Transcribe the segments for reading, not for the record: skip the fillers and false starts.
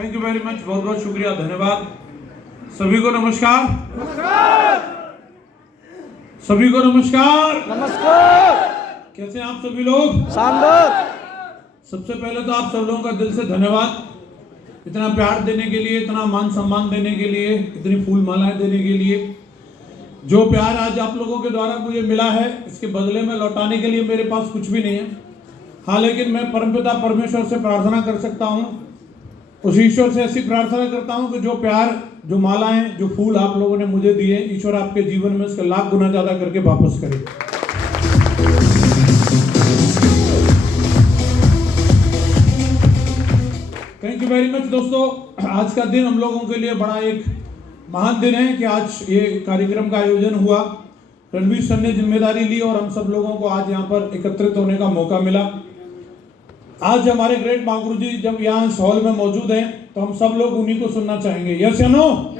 Thank you very much, बहुत बहुत शुक्रिया, धन्यवाद। सभी को नमस्कार। सभी को नमस्कार। कैसे हैं आप सभी लोग? शानदार। सबसे पहले तो आप सब लोगों का दिल से धन्यवाद, इतना प्यार देने के लिए, इतना मान सम्मान देने के लिए, इतनी फूल मालाएं देने के लिए। जो प्यार आज आप लोगों के द्वारा मुझे मिला है, इसके बदले में लौटाने के लिए मेरे पास कुछ भी नहीं है। हाँ, लेकिन मैं परमपिता परमेश्वर से प्रार्थना कर सकता हूँ, उस ईश्वर से ऐसी प्रार्थना करता हूँ कि जो प्यार, जो मालाएं, जो फूल आप लोगों ने मुझे दिए, ईश्वर आपके जीवन में इसका लाख गुना ज्यादा करके वापस करे। थैंक यू वेरी मच दोस्तों। आज का दिन हम लोगों के लिए बड़ा एक महान दिन है कि आज ये कार्यक्रम का आयोजन हुआ। रणवीर सर ने जिम्मेदारी ली और हम सब लोगों को आज यहाँ पर एकत्रित होने का मौका मिला। आज हमारे ग्रेट महागुरु जी जब यहाँ इस हॉल में मौजूद हैं तो हम सब लोग उन्हीं को सुनना चाहेंगे। यस या नो?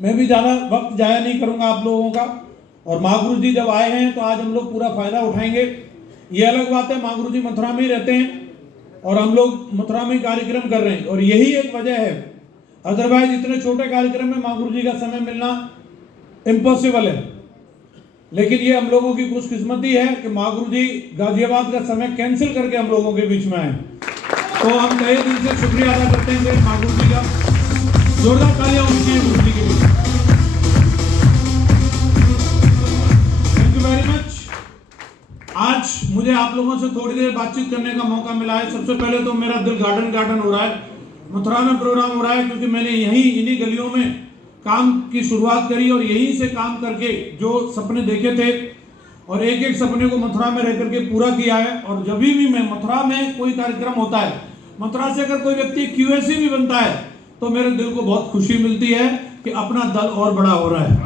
मैं भी ज़्यादा वक्त जाया नहीं करूँगा आप लोगों का। और महागुरु जी जब आए हैं तो आज हम लोग पूरा फायदा उठाएंगे। ये अलग बात है, महागुरु जी मथुरा में ही रहते हैं और हम लोग मथुरा में कार्यक्रम कर रहे हैं, और यही एक वजह है। अदरवाइज इतने छोटे कार्यक्रम में महागुरु जी का समय मिलना इम्पॉसिबल है। लेकिन ये हम लोगों की खुशकिस्मती है कि महागुरु जी गाजियाबाद का समय कैंसिल करके हम लोगों के बीच में आए। तो हम तहे दिल से शुक्रिया अदा करते हैं महागुरु जी का। जोरदार तालियां होनी चाहिए गुरु जी के लिए। Thank you very much. आज मुझे आप लोगों से थोड़ी देर बातचीत करने का मौका मिला है। सबसे पहले तो मेरा दिल गार्डन हो रहा है। मथुरा में प्रोग्राम हो रहा है क्योंकि मैंने यहीं इन्हीं गलियों में काम की शुरुआत करी और यहीं से काम करके जो सपने देखे थे और एक एक सपने को मथुरा में रह करके पूरा किया है। और जब भी मैं मथुरा में कोई कार्यक्रम होता है, मथुरा से अगर कोई व्यक्ति क्यूएससी भी बनता है तो मेरे दिल को बहुत खुशी मिलती है कि अपना दल और बड़ा हो रहा है।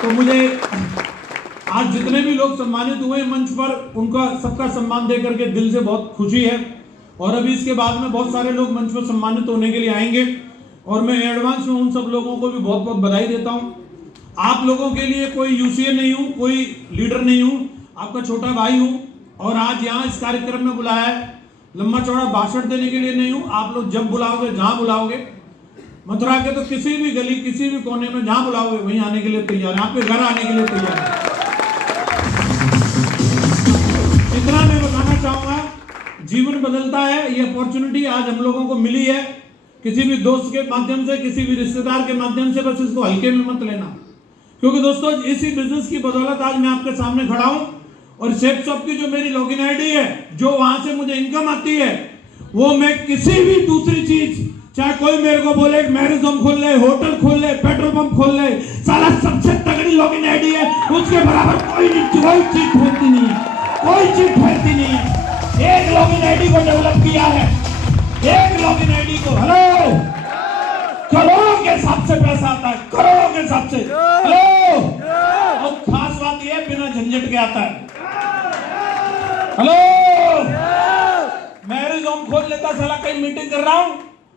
तो मुझे आज जितने भी लोग सम्मानित हुए मंच पर, उनका सबका सम्मान दे करके दिल से बहुत खुशी है। और अभी इसके बाद में बहुत सारे लोग मंच पर सम्मानित होने के लिए आएंगे और मैं एडवांस में उन सब लोगों को भी बहुत बहुत बधाई देता हूं। आप लोगों के लिए कोई यूसीए नहीं हूं, कोई लीडर नहीं हूं, आपका छोटा भाई हूं। और आज यहाँ इस कार्यक्रम में बुलाया है, लंबा चौड़ा भाषण देने के लिए नहीं हूं। आप लोग जब बुलाओगे, जहां बुलाओगे, मथुरा के तो किसी भी गली, किसी भी कोने में जहां बुलाओगे वहीं आने के लिए तैयार है, आपके घर आने के लिए तैयार है। इतना मैं बताना चाहूंगा, जीवन बदलता है। ये अपॉर्चुनिटी आज हम लोगों को मिली है, किसी भी दोस्त के माध्यम से, किसी भी रिश्तेदार के माध्यम से, बस इसको हल्के में मत लेना। क्योंकि दोस्तों इसी बिजनेस की बदौलत आज मैं आपके सामने खड़ा हूं। और शेप शॉप की जो मेरी लॉगिन आईडी है, जो वहां से मुझे इनकम आती है, वो मैं किसी भी दूसरी चीज, चाहे कोई मेरे को बोले मैरिज होम खोल ले, होटल खोल ले, पेट्रोल पंप खोल ले, साला सबसे तगड़ी लॉगिन आईडी है, उसके बराबर कोई चीज फैलती नहीं है, कोई चीज फैलती नहीं है। एक लॉगिन आईडी को डेवलप किया है, एक लॉगिन आईडी को, हेलो, करोड़ों के हिसाब से पैसा आता है, करोड़ों के हिसाब से। हेलो, और खास बात यह है बिना झंझट के आता है। हेलो, मैरिज होम खोल लेता, साला कहीं मीटिंग कर रहा हूं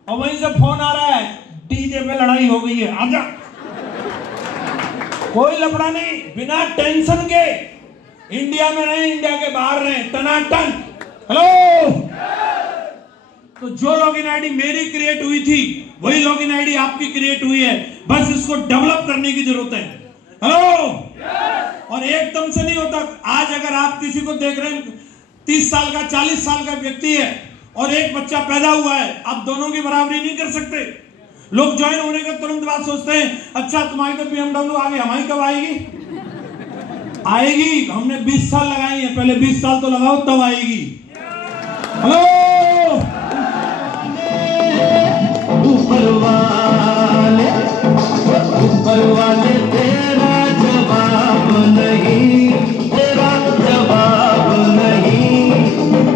और वहीं से फोन आ रहा है, डीजे पे लड़ाई हो गई है, आजा। कोई लफड़ा नहीं, बिना टेंशन के, इंडिया में रहे, इंडिया के बाहर रहे, टनाटन। हेलो, तो जो लॉगिन आईडी मेरी क्रिएट हुई थी वही लॉगिन आईडी आपकी क्रिएट हुई है, बस इसको डेवलप करने की जरूरत है। हेलो, और एकदम से नहीं होता। आज अगर आप किसी को देख रहे हैं 30 साल का, 40 साल का व्यक्ति है और एक बच्चा पैदा हुआ है, आप दोनों की बराबरी नहीं कर सकते। लोग ज्वाइन होने के तुरंत बाद सोचते हैं, अच्छा तुम्हारी तो BMW आ गई, हमारी कब आएगी? आएगी, हमने 20 साल लगाई है, पहले 20 साल तो लगाओ तब आएगी। हेलो, ऊपर वाले तेरा जवाब नहीं, तेरा जवाब नहीं,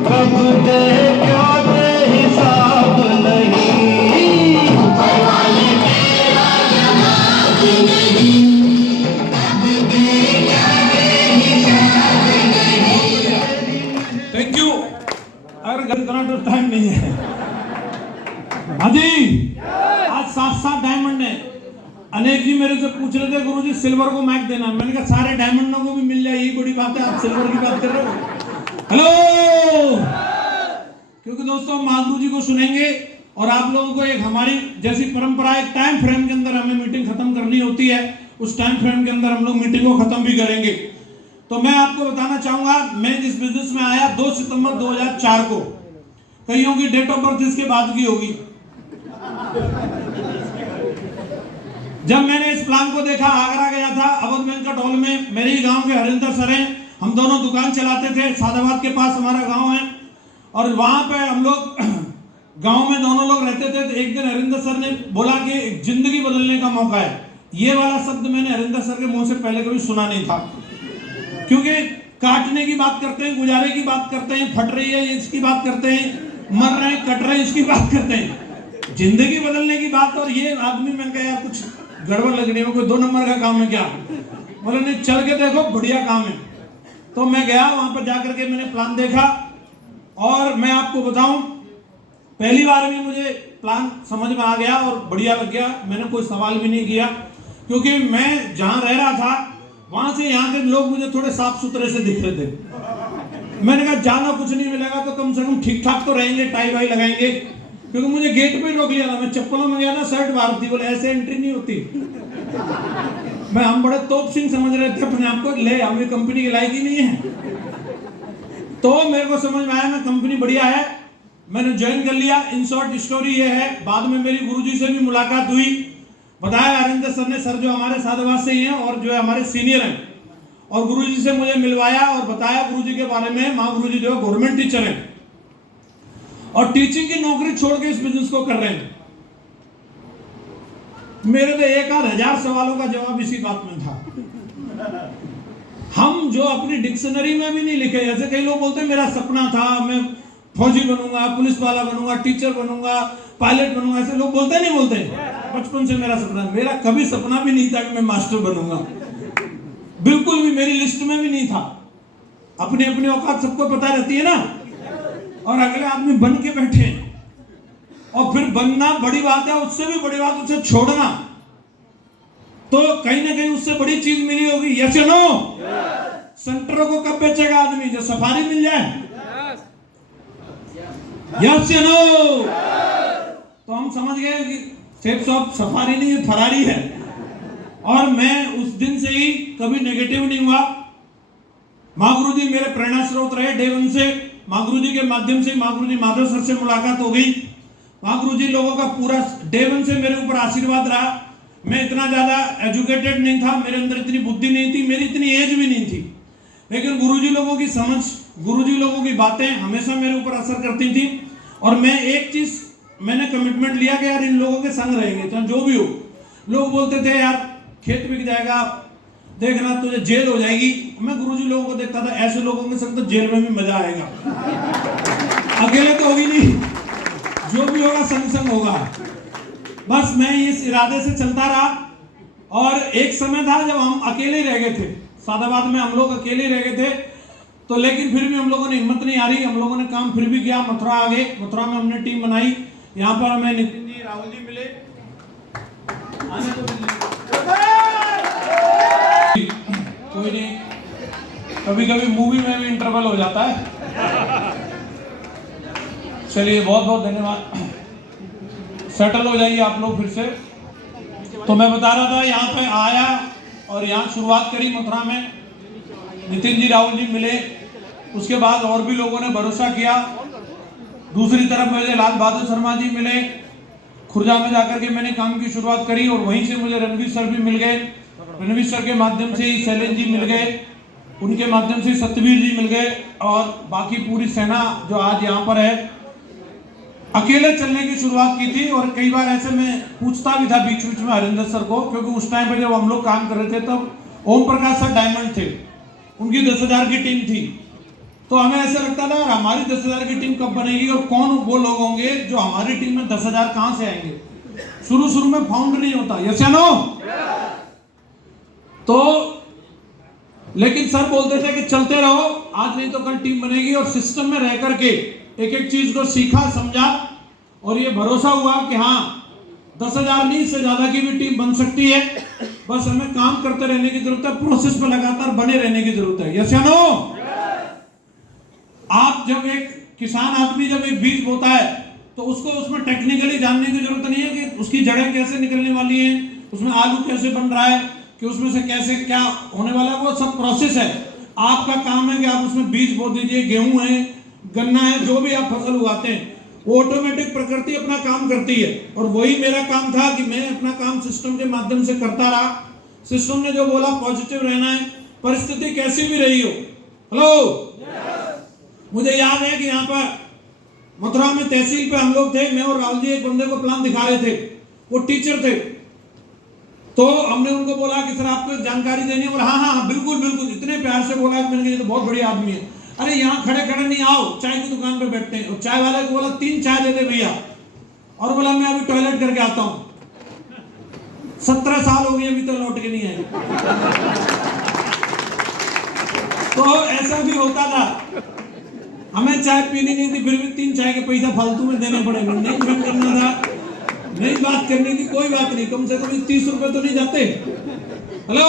कब दे क्या दे हिसाब नहीं, ऊपर वाले तेरा जवाब नहीं, कब दे क्या दे हिसाब नहीं। Thank you. अगर घर करना तो टाइम नहीं है। हाजी, आज 7 डायमंड है। अनेक जी मेरे से पूछ रहे थे गुरुजी सिल्वर को माइक देना, मैंने कहा सारे डायमंडों को भी मिल जाए, यही बड़ी बात है, आप सिल्वर की बात कर रहे हो। हेलो, क्योंकि दोस्तों हम महागुरु जी को सुनेंगे और आप लोगों को एक हमारी जैसी परंपरा एक टाइम फ्रेम के अंदर हमें मीटिंग खत्म करनी होती है, उस टाइम फ्रेम के अंदर हम लोग मीटिंग को खत्म भी करेंगे। तो मैं आपको बताना चाहूंगा, मैं जिस बिजनेस में आया 2 सितंबर 2004 को, कईयों की डेट ऑफ बर्थ इसके बाद की होगी। जब मैंने इस प्लान को देखा, आगरा गया था, अवध वेंकट हॉल में, मेरे ही गांव के हरिंदर सर हैं, हम दोनों दुकान चलाते थे, सादाबाद के पास हमारा गांव है, और वहां पे हम लोग गांव में दोनों लोग रहते थे। तो एक दिन हरिंदर सर ने बोला कि जिंदगी बदलने का मौका है। ये वाला शब्द मैंने हरिंदर सर के मुंह से पहले कभी सुना नहीं था, क्योंकि काटने की बात करते हैं, गुजारे की बात करते हैं, फट रही है इसकी बात करते हैं, मर रहे हैं कट रहे हैं इसकी बात करते हैं, जिंदगी बदलने की बात। और ये आदमी, मैंने कहा यार कुछ गड़बड़ लग रही है, कोई 2 नंबर का काम है क्या? बोले नहीं, चल के देखो बढ़िया काम है। तो मैं गया, वहां पर जाकर के मैंने प्लान देखा, और मैं आपको बताऊं, पहली बार में मुझे प्लान समझ में आ गया और बढ़िया लग गया। मैंने कोई सवाल भी नहीं किया, क्योंकि मैं जहां रह रहा था वहां से यहाँ के लोग मुझे थोड़े साफ सुथरे से दिख रहे थे। मैंने कहा जाना कुछ नहीं मिलेगा तो कम से कम ठीक ठाक तो रहेंगे, टाई वाई लगाएंगे, क्योंकि मुझे गेट पे ही रोक लिया था। मैं चप्पलों में गया था, शर्ट बाहर थी, बोले ऐसे एंट्री नहीं होती। हम बड़े तोप सिंह समझ रहे थे अपने आप को, ले हमें कंपनी की लायक ही नहीं है। तो मेरे को समझ में आया मैं कंपनी बढ़िया है, मैंने ज्वाइन कर लिया। इन शॉर्ट स्टोरी ये है, बाद में मेरी गुरुजी से भी मुलाकात हुई, बताया हरिंदर सर ने, सर जो हमारे साधवास से ही हैं और जो है हमारे सीनियर हैं, और गुरुजी से मुझे मिलवाया और बताया गुरुजी के बारे में। माँ गुरुजी जो है गवर्नमेंट टीचर हैं और टीचिंग की नौकरी छोड़ के इस बिजनेस को कर रहे हैं। मेरे तो 1000 सवालों का जवाब इसी बात में था। हम जो अपनी डिक्शनरी में भी नहीं लिखे, जैसे कई लोग बोलते हैं मेरा सपना था मैं फौजी बनूंगा, पुलिस वाला बनूंगा, टीचर बनूंगा, पायलट बनूंगा, ऐसे लोग बोलते नहीं बोलते? बचपन से मेरा सपना, मेरा कभी सपना भी नहीं था कि मैं मास्टर बनूंगा, बिल्कुल भी मेरी लिस्ट में भी नहीं था। अपनी अपनी औकात सबको पता रहती है ना, और अगले आदमी बन के बैठे, और फिर बनना बड़ी बात है, उससे भी बड़ी बात उसे छोड़ना। तो कहीं ना कहीं उससे बड़ी चीज मिली होगी। यस या नो? सेंटरों को कब बेचेगा आदमी? जो सफारी मिल जाए। यस या नो? तो हम समझ गए कि सेफ शॉप सफारी नहीं है, फरारी है। और मैं उस दिन से ही कभी नेगेटिव नहीं हुआ। माँ गुरु जी मेरे प्रेरणा स्रोत रहे डे 1 से। माँ गुरु जी के माध्यम से माँ गुरु जी माधव सर से मुलाकात हो गई। माँ गुरु जी लोगों का पूरा डे 1 से मेरे ऊपर आशीर्वाद रहा। मैं इतना ज्यादा एजुकेटेड नहीं था, मेरे अंदर इतनी बुद्धि नहीं थी, मेरी इतनी एज भी नहीं थी, लेकिन गुरुजी लोगों की समझ, गुरुजी लोगों की बातें हमेशा मेरे ऊपर असर करती थी। और मैं एक चीज मैंने कमिटमेंट लिया कि यार इन लोगों के संग रहेंगे, चाहे जो भी हो। लोग बोलते थे यार खेत बिक जाएगा, देखना तुझे जेल हो जाएगी। मैं गुरुजी लोगों को देखता था, ऐसे लोगों के संग तो जेल में भी मजा आएगा, अकेले तो होगी नहीं, जो भी होगा संग संग होगा। बस मैं इस इरादे से चलता रहा। और एक समय था जब हम अकेले रह गए थे, सादाबाद में हम लोग अकेले रह गए थे। तो लेकिन फिर भी हम लोगों ने हिम्मत नहीं हारी, हम लोगों ने काम फिर भी किया। मथुरा आ गए, मथुरा में हमने टीम बनाई। यहाँ पर हमें नितिन जी, राहुल जी मिले। आने तो कोई नहीं, कभी कभी मूवी में भी इंटरवल हो जाता है। चलिए बहुत बहुत धन्यवाद। सेटल हो जाइए आप लोग फिर से। तो मैं बता रहा था, यहाँ पे आया और यहाँ शुरुआत करी मथुरा में। नितिन जी, राहुल जी मिले, उसके बाद और भी लोगों ने भरोसा किया। दूसरी तरफ मुझे लाल बहादुर शर्मा जी मिले, खुर्जा में जाकर के मैंने काम की शुरुआत करी। और वहीं से मुझे रणवीर सर भी मिल गए, रणवीर सर के माध्यम से ही शैलेंद्र जी मिल गए, उनके माध्यम से सतवीर जी मिल गए, और बाकी पूरी सेना जो आज यहाँ पर है। अकेले चलने की शुरुआत की थी। और कई बार ऐसे मैं पूछता भी था बीच बीच में हरिंदर सर को, क्योंकि उस टाइम पे जब हम लोग काम कर रहे थे तब ओम प्रकाश सर डायमंड थे, उनकी 10,000 की टीम थी। तो हमें ऐसा लगता था हमारी 10,000 की टीम कब बनेगी, और कौन वो लोग होंगे जो हमारी टीम में 10,000 कहां से आएंगे। शुरू में फाउंड नहीं होता। यस या नो? तो लेकिन सर बोलते थे कि चलते रहो, आज नहीं तो कल टीम बनेगी। और सिस्टम में रह करके एक एक चीज को सीखा, समझा, और ये भरोसा हुआ कि हाँ 10,000 नहीं, इससे ज्यादा की भी टीम बन सकती है। बस हमें काम करते रहने की जरूरत है, प्रोसेस में लगातार बने रहने की जरूरत है। यस या नो? आप जब एक किसान आदमी जब एक बीज बोता है तो उसको उसमें टेक्निकली जानने की जरूरत नहीं है कि उसकी जड़ें कैसे निकलने वाली हैं, उसमें आलू कैसे बन रहा है, कि उसमें से कैसे क्या होने वाला है, वो सब प्रोसेस है। आपका काम है कि आप उसमें बीज बो दीजिए। गेहूं है, गन्ना है, जो भी आप फसल उगाते हैं वो ऑटोमेटिक प्रकृति अपना काम करती है। और वही मेरा काम था कि मैं अपना काम सिस्टम के माध्यम से करता रहा। सिस्टम ने जो बोला पॉजिटिव रहना है, परिस्थिति कैसी भी रही हो। हेलो, मुझे याद है कि यहाँ पर मथुरा में तहसील पे हम लोग थे, मैं और राहुल जी एक बंदे को प्लान दिखा रहे थे, वो टीचर थे। तो हमने उनको बोला कि सर आपको एक जानकारी देनी है। बोला हाँ हाँ बिल्कुल बिल्कुल, इतने प्यार से बोला कि मैंने ये तो बहुत बढ़िया आदमी है। अरे यहाँ खड़े खड़े नहीं, आओ चाय की दुकान पे बैठते हैं। और चाय वाले को बोला 3 चाय दे दे भैया, और बोला मैं अभी टॉयलेट करके आता हूँ। 17 साल हो गए अभी तो लौट के नहीं आए। तो ऐसा भी होता था, हमें चाय पीनी नहीं थी, फिर भी 3 चाय के पैसा फालतू में देने पड़े। नहीं बंद करना था, नहीं बात करनी थी, कोई बात नहीं, कम से कम 30 रुपए तो नहीं जाते। हेलो,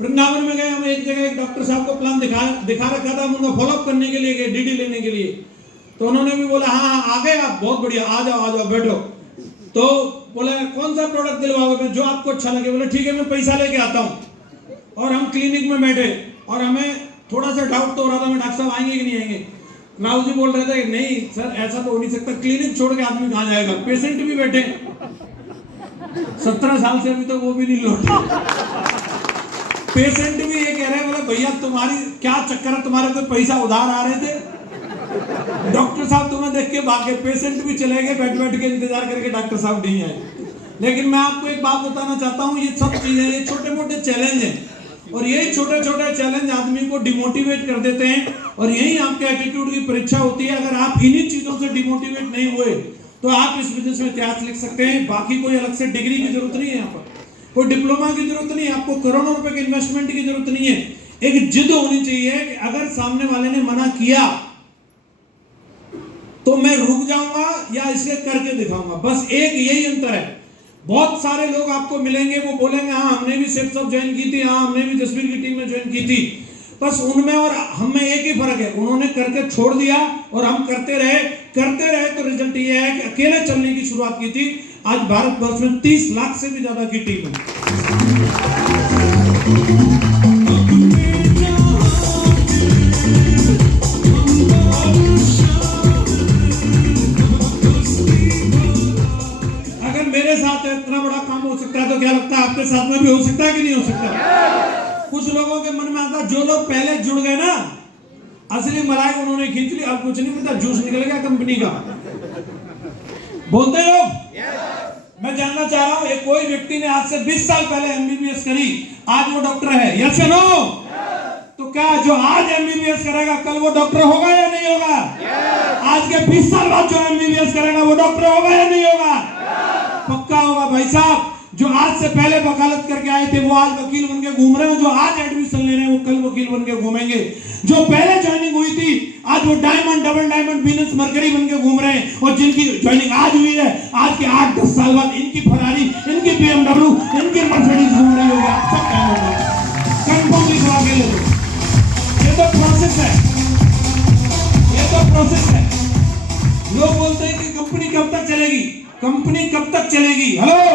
वृंदावन में गए हम, एक जगह एक डॉक्टर साहब को प्लान दिखा रखा था, हम उनका फॉलोअप करने के लिए गए, डीडी लेने के लिए। तो उन्होंने भी बोला हाँ आ गए आप, बहुत बढ़िया, आ जाओ बैठो। तो बोला कौन सा प्रोडक्ट दिलवाओगे, जो आपको अच्छा लगे। बोले ठीक है मैं पैसा लेके आता हूँ। और हम क्लिनिक में बैठे और हमें थोड़ा सा डाउट तो हो रहा था, मैं डॉक्टर साहब आएंगे कि नहीं आएंगे। राहुल जी बोल रहे थे नहीं सर ऐसा तो हो नहीं सकता, क्लिनिक छोड़ के आदमी कहां जाएगा। पेशेंट भी बैठे, 17 साल से अभी तो वो भी नहीं लौटे। पेशेंट भी ये कह रहे हैं, बोले भैया तुम्हारी क्या चक्कर है, तुम्हारे कोई पैसा उधार आ रहे थे। डॉक्टर साहब तुम्हें देख के भागे, पेशेंट भी चले गए, बैठ बैठ के इंतजार करके डॉक्टर साहब नहीं आए। लेकिन मैं आपको एक बात बताना चाहता हूँ, ये सब चीजें, ये छोटे मोटे चैलेंज हैं, और यही छोटे छोटे चैलेंज आदमी को डिमोटिवेट कर देते हैं। और यही आपके एटीट्यूड की परीक्षा होती है। अगर आप इन्हीं चीजों से डिमोटिवेट नहीं हुए तो आप इस बिजनेस में इतिहास लिख सकते हैं। बाकी कोई अलग से डिग्री की जरूरत नहीं है, यहाँ पर कोई डिप्लोमा की जरूरत नहीं है, आपको करोड़ों रुपए के इन्वेस्टमेंट की जरूरत नहीं है। एक जिद होनी चाहिए कि अगर सामने वाले ने मना किया तो मैं रुक जाऊंगा या इसे करके दिखाऊंगा, बस एक यही अंतर है। बहुत सारे लोग आपको मिलेंगे, वो बोलेंगे हाँ हमने भी सेफ सब ज्वाइन की थी, हाँ हमने भी जसवीर की टीम में ज्वाइन की थी। बस उनमें और हम में एक ही फर्क है, उन्होंने करके छोड़ दिया और हम करते रहे। तो रिजल्ट ये है कि अकेले चलने की शुरुआत की थी, आज भारतवर्ष में 30 लाख से भी ज्यादा की टीम है। अगर मेरे साथ इतना बड़ा काम हो सकता है तो क्या लगता है आपके साथ में भी हो सकता है कि नहीं हो सकता। कुछ लोगों के मन में आता, जो लोग पहले जुड़ गए ना, असली मलाई उन्होंने खींच ली, अब कुछ नहीं पता, जूस निकल गया कंपनी का। बोलते लोग। मैं जानना चाह रहा हूं, एक कोई व्यक्ति ने आज से 20 साल पहले एमबीबीएस करी, आज वो डॉक्टर है, यस या नो? तो क्या जो आज एमबीबीएस करेगा कल वो डॉक्टर होगा या नहीं होगा? आज के 20 साल बाद जो एमबीबीएस करेगा वो डॉक्टर होगा या नहीं होगा? पक्का होगा भाई साहब। जो आज से पहले वकालत करके आए थे वो आज वकील बन के घूम रहे हैं, जो आज एडमिशन ले रहे हैं वो कल वकील बन के घूमेंगे। जो पहले ज्वाइनिंग हुई थी आज वो diamond, double diamond, Venus, mercury बन के घूम रहे हैं। और जिनकी ज्वाइनिंग आज हुई है, आज के 8-10 साल बाद इनकी फरारी, इनकी BMW, इनकी मर्सिडीज घूम रही होगी। आप सब क्या होगा, कंफर्म लिखवा के ले लो। ये तो प्रोसेस है, ये तो प्रोसेस है। लोग बोलते हैं कि कंपनी कब तक चलेगी, कंपनी कब तक चलेगी। हेलो,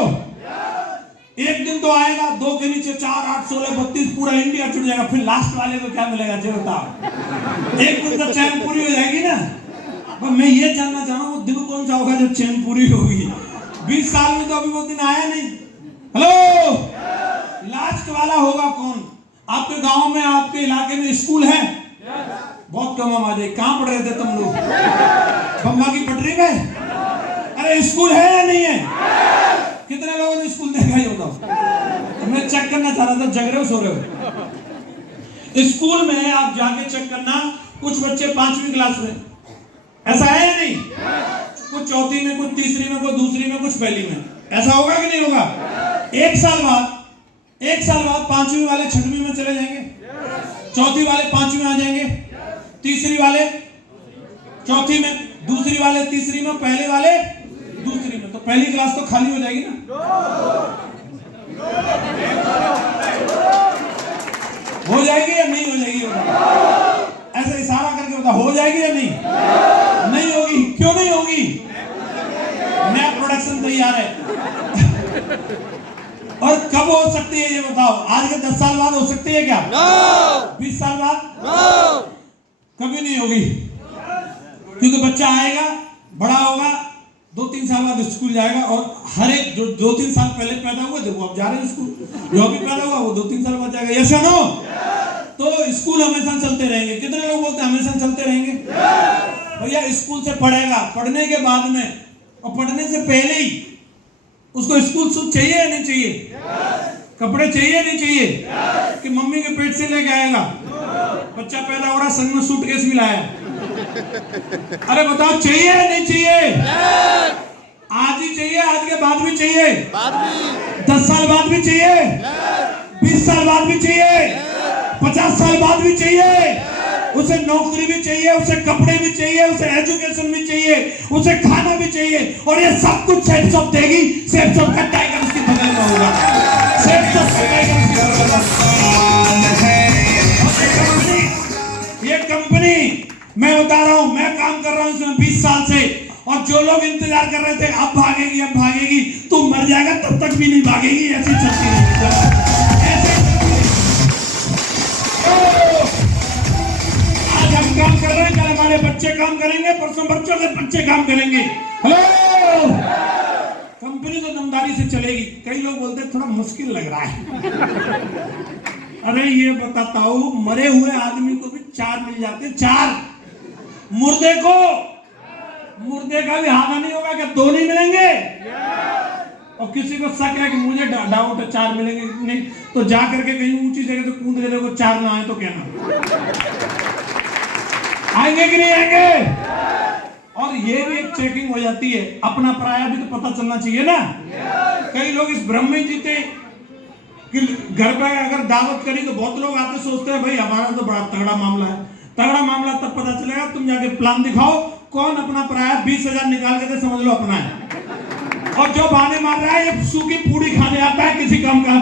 एक दिन तो आएगा 2 के नीचे 4, 8, 16, 32 पूरा इंडिया छूट जाएगा, फिर लास्ट वाले को क्या मिलेगा जो बताओ। एक दिन तो चैन पूरी हो जाएगी ना। पर मैं ये जानना चाह रहा हूँ वो दिन कौन सा होगा जब चैन पूरी होगी। 20 साल में तो अभी वो दिन आया नहीं। हेलो, लास्ट वाला होगा कौन? आपके गांव में, आपके इलाके में स्कूल है? बहुत कम आवाज है। कहां पढ़ रहे थे तुम लोग? बम्बा की पटरी में? अरे स्कूल है या नहीं है? कितने लोगों ने स्कूल देखा ही होगा? तो मैं चेक करना चाह रहा था, जग रहे हो सो रहे हो? स्कूल में आप जाके चेक करना, कुछ बच्चे 5वीं क्लास में, ऐसा है या नहीं? कुछ चौथी में, कुछ तीसरी में, कुछ दूसरी में, कुछ पहली में। ऐसा होगा कि नहीं होगा? एक साल बाद 5वीं वाले 6वीं में चले जाएंगे, चौथी वाले 5वीं में आ जाएंगे, तीसरी वाले चौथी में, दूसरी वाले तीसरी में, पहले वाले दूसरी में। तो पहली क्लास तो खाली हो जाएगी ना। हो जाएगी या नहीं हो जाएगी? ऐसा इशारा करके बताओ हो जाएगी या नहीं? नहीं होगी। क्यों नहीं होगी? नया प्रोडक्शन तैयार है। और कब हो सकती है ये बताओ? आज के 10 साल बाद हो सकती है क्या? 20 साल बाद? कभी नहीं होगी। क्योंकि बच्चा आएगा, बड़ा होगा, 2-3 साल बाद स्कूल जाएगा, और हर एक जो 2-3 साल पहले पैदा हुए थे वो अब जा रहे हैं स्कूल। जो अभी पैदा हुआ वो 2-3 साल बाद जाएगा। यस या नो? तो स्कूल हमेशा चलते रहेंगे। कितने लोग बोलते हैं हमेशा चलते रहेंगे? भैया स्कूल से पढ़ेगा, पढ़ने के बाद में और पढ़ने से पहले ही उसको स्कूल शूज चाहिए या नहीं चाहिए? कपड़े चाहिए या नहीं चाहिए? कि मम्मी के पेट से लेके आएगा? बच्चा पैदा हो रहा, संग में सूटकेस भी लाया। अरे बताओ चाहिए या नहीं चाहिए? आज ही चाहिए, आज के बाद भी चाहिए, 10 साल बाद भी चाहिए, 20 साल बाद भी चाहिए, 50 साल बाद भी चाहिए। उसे नौकरी भी चाहिए, उसे कपड़े भी चाहिए, उसे एजुकेशन भी चाहिए, उसे खाना भी चाहिए, और ये सब कुछ सेफ शॉप देगी। सेफ शॉप का टाइगर उसकी बगल में होगा। सेफ शॉप का टाइगर उसकी बगल में। ये कंपनी मैं बता रहा हूं, मैं काम कर रहा हूं इसमें 20 साल से, और जो लोग इंतजार कर रहे थे अब भागेगी अब भागेगी, तू मर जाएगा तब तक भी नहीं भागेगी। ऐसी चलती है। आज हम काम कर रहे हैं, कल हमारे बच्चे काम करेंगे, परसों बच्चों के बच्चे काम करेंगे। हेलो, कंपनी तो दमदारी से चलेगी। कई लोग बोलते हैं थोड़ा मुश्किल लग रहा है। अरे ये बताता हूं, मरे हुए आदमी को भी 4 मिल जाते, 4। मुर्दे को, मुर्दे का भी हाना नहीं होगा क्या 2 नहीं मिलेंगे? और किसी को शक है कि मुझे डाउट है 4 मिलेंगे नहीं, तो जा करके कहीं ऊंची जगह से कूद ले, को 4 ना आए तो कहना। आएंगे कि नहीं आएंगे? और ये भी एक चेकिंग हो जाती है, अपना पराया भी तो पता चलना चाहिए ना। कई लोग इस भ्रम में जीते कि घर पे अगर दावत करी तो बहुत लोग आते सोचते हैं भाई हमारा तो बड़ा तगड़ा मामला है। तगड़ा मामला तब पता चलेगा तुम जाके प्लान दिखाओ, कौन अपना पराया 20,000 निकाल के दे, समझ लो अपना है। और जो बहाने मार रहा है ये सूखी पूड़ी खाने आता है किसी काम का